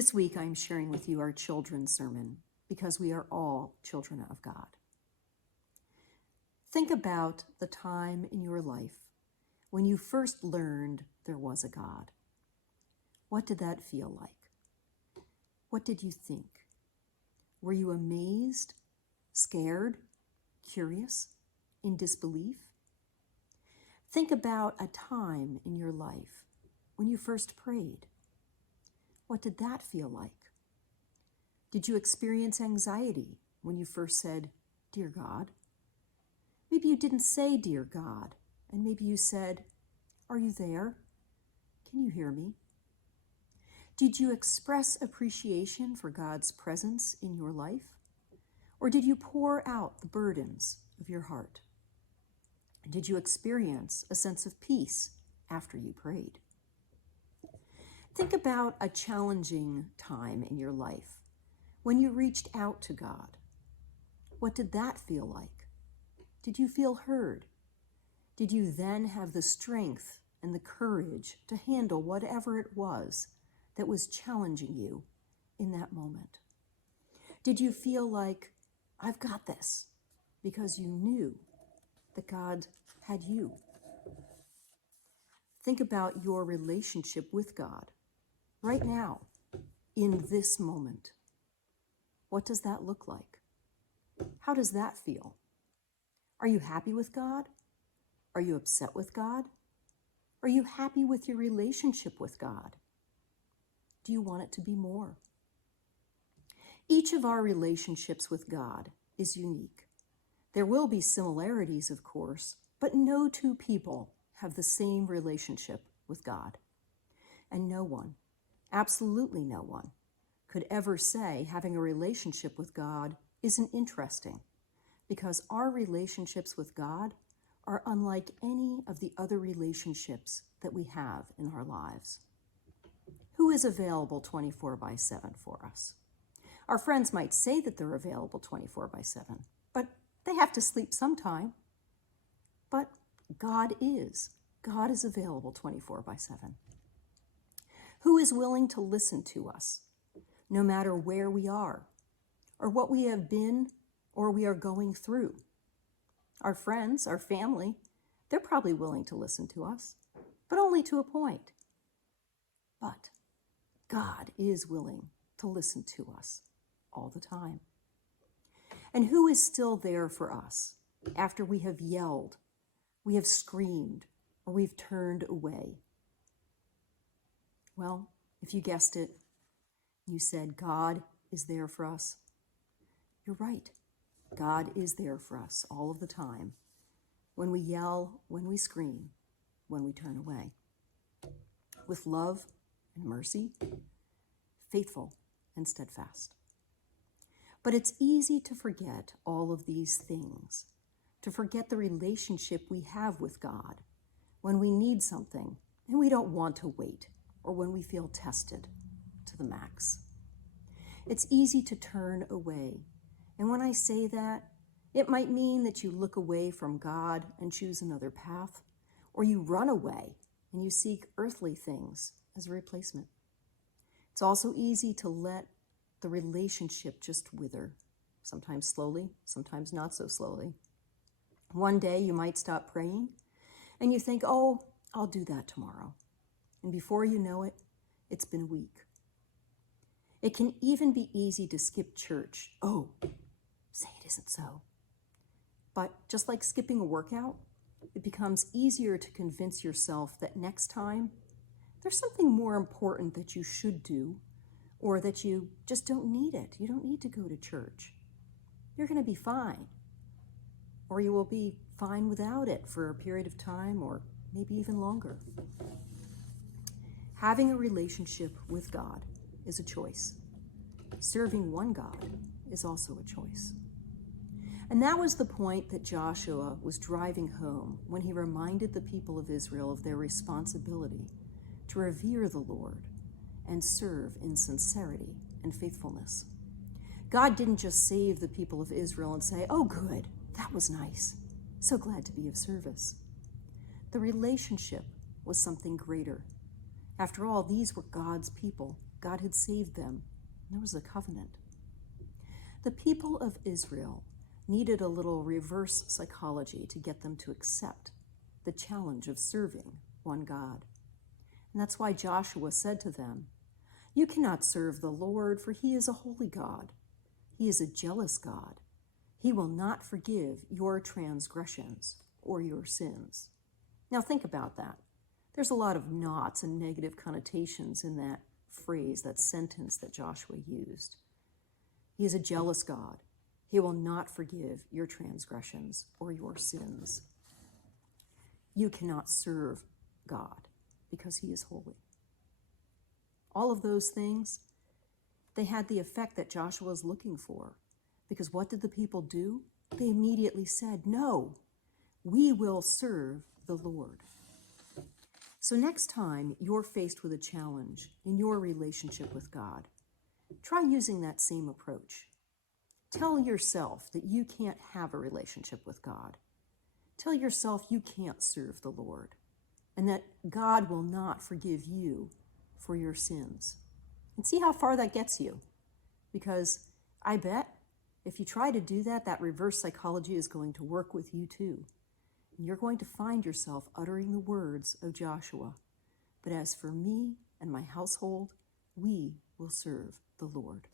This week I'm sharing with you our children's sermon because we are all children of God. Think about the time in your life when you first learned there was a God. What did that feel like? What did you think? Were you amazed, scared, curious, in disbelief? Think about a time in your life when you first prayed. What did that feel like? Did you experience anxiety when you first said, "Dear God"? Maybe you didn't say, "Dear God," and maybe you said, "Are you there? Can you hear me?" Did you express appreciation for God's presence in your life? Or did you pour out the burdens of your heart? Did you experience a sense of peace after you prayed? Think about a challenging time in your life when you reached out to God. What did that feel like? Did you feel heard? Did you then have the strength and the courage to handle whatever it was that was challenging you in that moment? Did you feel like, "I've got this," because you knew that God had you? Think about your relationship with God right now, in this moment. What does that look like? How does that feel? Are you happy with God? Are you upset with God? Are you happy with your relationship with God? Do you want it to be more? Each of our relationships with God is unique. There will be similarities, of course, but no two people have the same relationship with God. And no one, absolutely no one, could ever say having a relationship with God isn't interesting, because our relationships with God are unlike any of the other relationships that we have in our lives. Who is available 24/7 for us? Our friends might say that they're available 24/7, but they have to sleep sometime. But God is. God is available 24/7. Who is willing to listen to us, no matter where we are, or what we have been, or we are going through? Our friends, our family, they're probably willing to listen to us, but only to a point. But God is willing to listen to us all the time. And who is still there for us after we have yelled, we have screamed, or we've turned away? Well, if you guessed it, you said God is there for us. You're right. God is there for us all of the time, when we yell, when we scream, when we turn away, with love and mercy, faithful and steadfast. But it's easy to forget all of these things, to forget the relationship we have with God when we need something and we don't want to wait, or when we feel tested to the max. It's easy to turn away. And when I say that, it might mean that you look away from God and choose another path, or you run away and you seek earthly things as a replacement. It's also easy to let the relationship just wither, sometimes slowly, sometimes not so slowly. One day you might stop praying and you think, "Oh, I'll do that tomorrow." And before you know it, it's been a week. It can even be easy to skip church. Oh, say it isn't so. But just like skipping a workout, it becomes easier to convince yourself that next time there's something more important that you should do, or that you just don't need it. You don't need to go to church. You're going to be fine. Or you will be fine without it for a period of time, or maybe even longer. Having a relationship with God is a choice. Serving one God is also a choice. And that was the point that Joshua was driving home when he reminded the people of Israel of their responsibility to revere the Lord and serve in sincerity and faithfulness. God didn't just save the people of Israel and say, "Oh, good, that was nice. So glad to be of service." The relationship was something greater. After all, these were God's people, God had saved them. There was a covenant. The people of Israel needed a little reverse psychology to get them to accept the challenge of serving one God. And that's why Joshua said to them, "You cannot serve the Lord, for he is a holy God. He is a jealous God. He will not forgive your transgressions or your sins." Now think about that. There's a lot of knots and negative connotations in that phrase, that sentence that Joshua used. He is a jealous God. He will not forgive your transgressions or your sins. You cannot serve God because he is holy. All of those things, they had the effect that Joshua was looking for. Because what did the people do? They immediately said, "No, we will serve the Lord." So next time you're faced with a challenge in your relationship with God, try using that same approach. Tell yourself that you can't have a relationship with God. Tell yourself you can't serve the Lord, and that God will not forgive you for your sins. And see how far that gets you. Because I bet if you try to do that, that reverse psychology is going to work with you too. And you're going to find yourself uttering the words of Joshua, "But as for me and my household, we will serve the Lord."